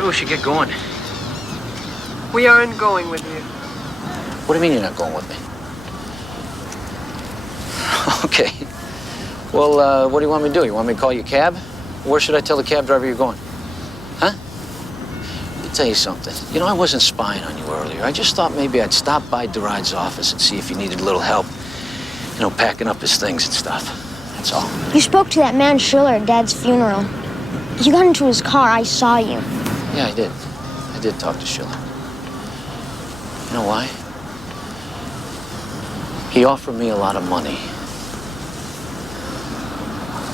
Maybe we should get going. We aren't going with you. What do you mean you're not going with me? Okay. Well, what do you want me to do? You want me to call you a cab? Where should I tell the cab driver you're going? Huh? Let me tell you something. You know, I wasn't spying on you earlier. I just thought maybe I'd stop by Duraid's office and see if he needed a little help. You know, packing up his things and stuff. That's all. You spoke to that man Schiller at Dad's funeral. You got into his car. I saw you. Yeah, I did. I did talk to Schiller. You know why? He offered me a lot of money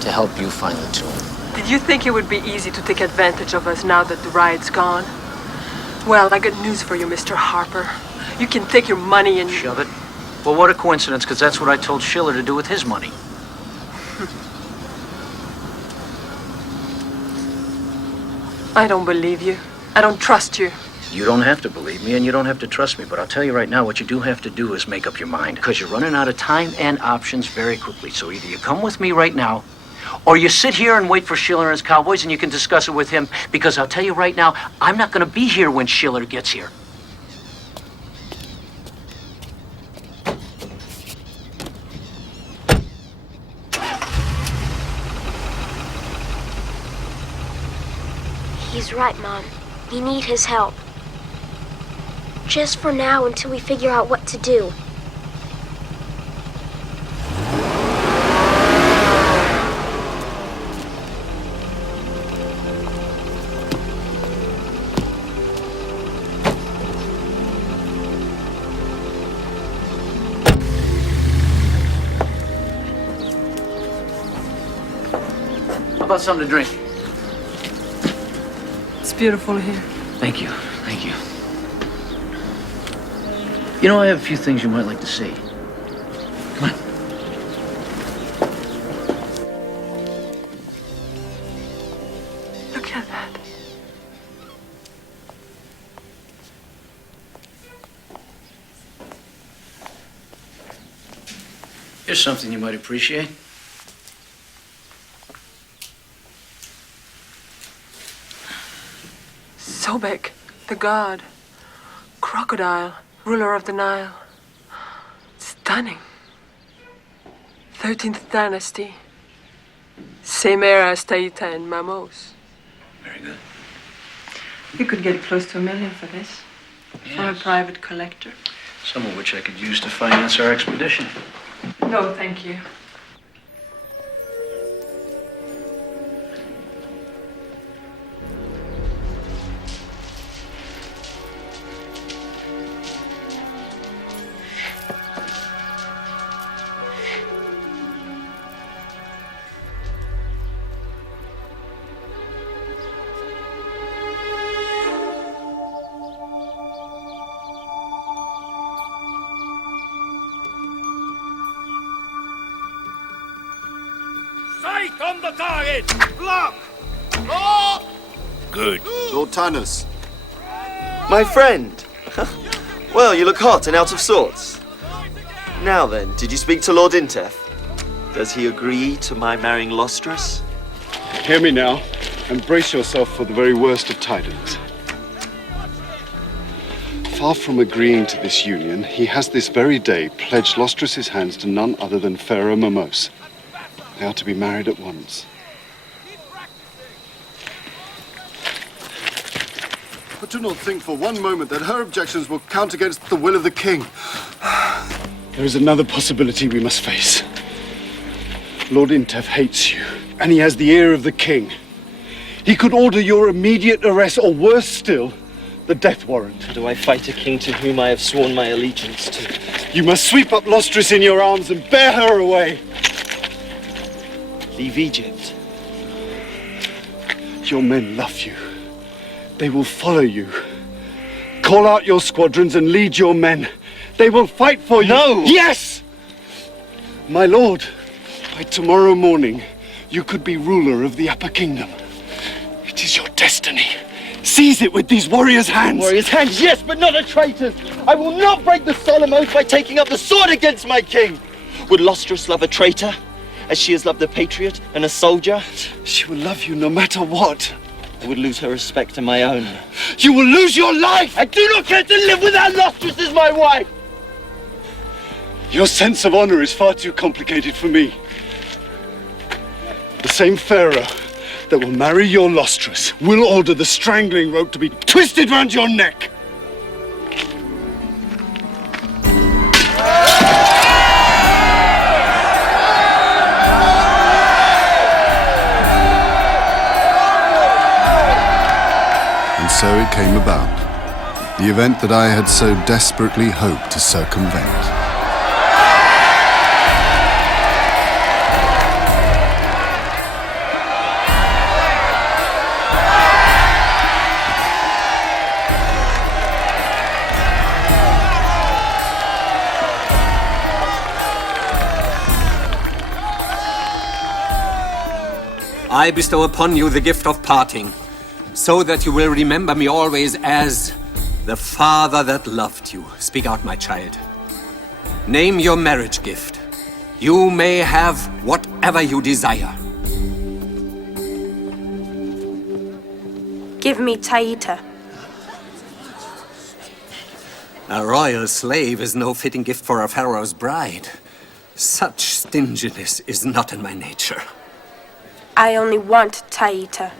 to help you find the tomb. Did you think it would be easy to take advantage of us now that Duraid's gone? Well, I got news for you, Mr. Harper. You can take your money and... Shove it. Well, what a coincidence, because that's what I told Schiller to do with his money. I don't believe you. I don't trust you. You don't have to believe me, and you don't have to trust me, but I'll tell you right now, what you do have to do is make up your mind, because you're running out of time and options very quickly. So either you come with me right now, or you sit here and wait for Schiller and his cowboys, and you can discuss it with him, because I'll tell you right now, I'm not going to be here when Schiller gets here. He's right, Mom. We need his help. Just for now, until we figure out what to do. How about something to drink? It's beautiful here. Thank you. Thank you. You know, I have a few things you might like to see. Come on. Look at that. Here's something you might appreciate. Sobek, the god. Crocodile, ruler of the Nile. Stunning. 13th dynasty. Same era as Taita and Mamose. Very good. You could get close to $1 million for this. Yes. From a private collector. Some of which I could use to finance our expedition. No, thank you. Sight on the target! Block! Block! Good. Lord Tanus. My friend. Well, you look hot and out of sorts. Now then, did you speak to Lord Intef? Does he agree to my marrying Lostris? Hear me now, and brace yourself for the very worst of tidings. Far from agreeing to this union, he has this very day pledged Lostris' hands to none other than Pharaoh Mamose. They are to be married at once. But do not think for one moment that her objections will count against the will of the king. There is another possibility we must face. Lord Intef hates you, and he has the ear of the king. He could order your immediate arrest, or worse still, the death warrant. Do I fight a king to whom I have sworn my allegiance to? You must sweep up Lostris in your arms and bear her away. Leave Egypt. Your men love you. They will follow you. Call out your squadrons and lead your men. They will fight for you. No! Yes! My lord, by tomorrow morning, you could be ruler of the Upper Kingdom. It is your destiny. Seize it with these warriors' hands. Warriors' hands, yes, but not a traitor's. I will not break the solemn oath by taking up the sword against my king. Would Lostris love a traitor, as she has loved a patriot and a soldier? She will love you no matter what. I would lose her respect and my own. You will lose your life! I do not care to live without Lostris as my wife! Your sense of honor is far too complicated for me. The same Pharaoh that will marry your Lostris will order the strangling rope to be twisted round your neck. And so it came about, the event that I had so desperately hoped to circumvent. I bestow upon you the gift of parting, so that you will remember me always as the father that loved you. Speak out, my child. Name your marriage gift. You may have whatever you desire. Give me Taita. A royal slave is no fitting gift for a pharaoh's bride. Such stinginess is not in my nature. I only want Taita.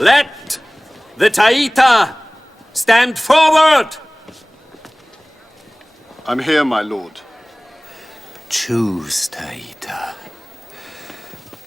Let the Taita stand forward! I'm here, my lord. Choose, Taita.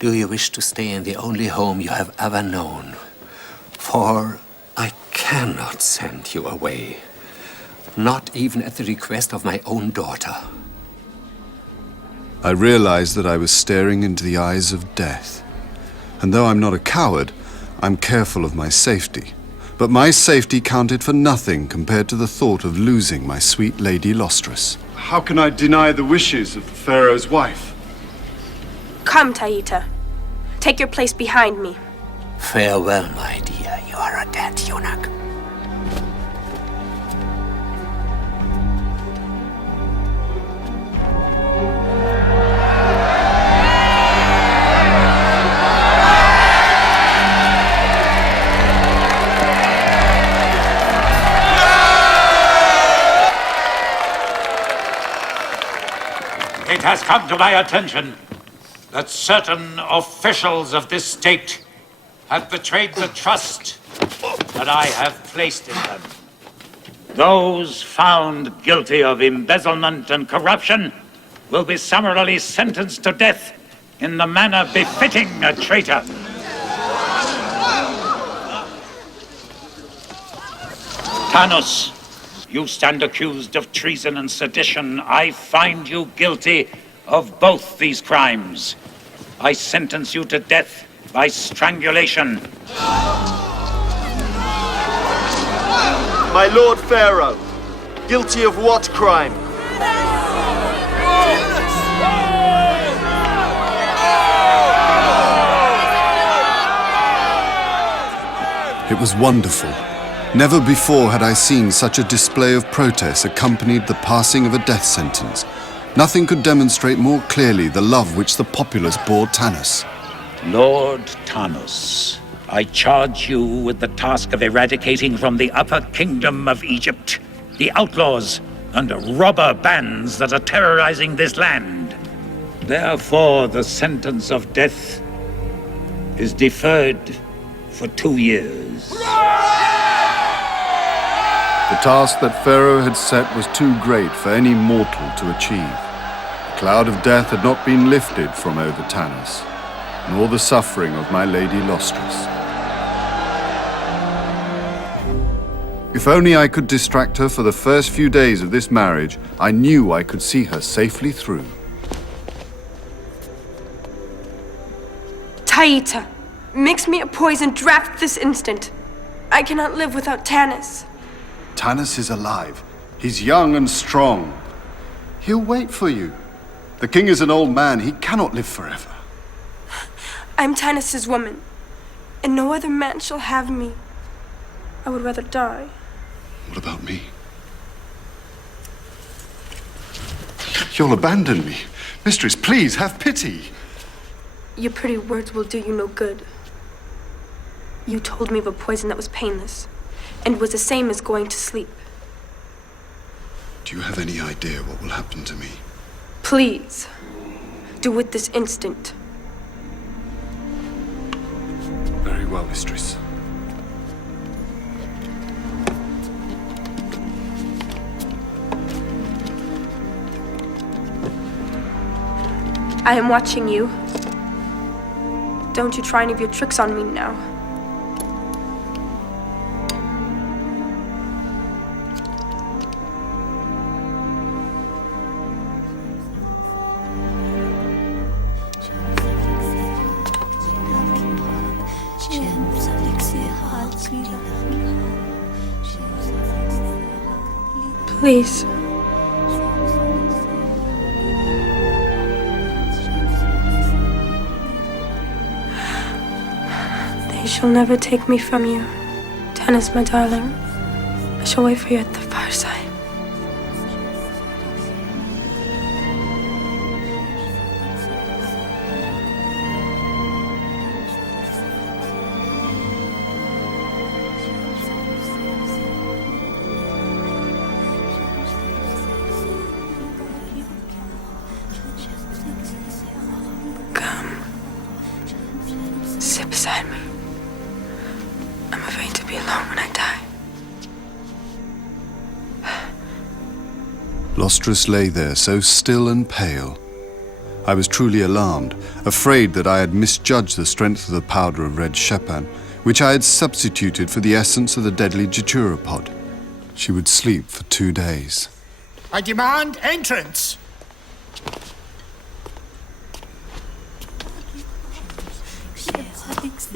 Do you wish to stay in the only home you have ever known? For I cannot send you away. Not even at the request of my own daughter. I realized that I was staring into the eyes of death. And though I'm not a coward, I'm careful of my safety. But my safety counted for nothing compared to the thought of losing my sweet lady Lostris. How can I deny the wishes of the Pharaoh's wife? Come, Taita. Take your place behind me. Farewell, my dear. You are a dead eunuch. It has come to my attention that certain officials of this state have betrayed the trust that I have placed in them. Those found guilty of embezzlement and corruption will be summarily sentenced to death in the manner befitting a traitor. Tanus, you stand accused of treason and sedition. I find you guilty of both these crimes. I sentence you to death by strangulation. My lord Pharaoh, guilty of what crime? It was wonderful. Never before had I seen such a display of protest accompanied the passing of a death sentence. Nothing could demonstrate more clearly the love which the populace bore Tanus. Lord Tanus, I charge you with the task of eradicating from the upper kingdom of Egypt the outlaws and robber bands that are terrorizing this land. Therefore, the sentence of death is deferred for 2 years. The task that Pharaoh had set was too great for any mortal to achieve. The cloud of death had not been lifted from over Tanus, nor the suffering of my lady Lostris. If only I could distract her for the first few days of this marriage, I knew I could see her safely through. Taita, mix me a poison draft this instant. I cannot live without Tanus. Tanus is alive. He's young and strong. He'll wait for you. The king is an old man. He cannot live forever. I'm Tanus's woman, and no other man shall have me. I would rather die. What about me? You'll abandon me. Mistress, please, have pity. Your pretty words will do you no good. You told me of a poison that was painless, and was the same as going to sleep. Do you have any idea what will happen to me? Please, do it this instant. Very well, mistress. I am watching you. Don't you try any of your tricks on me now. Please. They shall never take me from you. Tanus, my darling. I shall wait for you at the fireside. Sit beside me. I'm afraid to be alone when I die. Lostris lay there so still and pale. I was truly alarmed, afraid that I had misjudged the strength of the powder of red shepan, which I had substituted for the essence of the deadly Datura pod. She would sleep for 2 days. I demand entrance!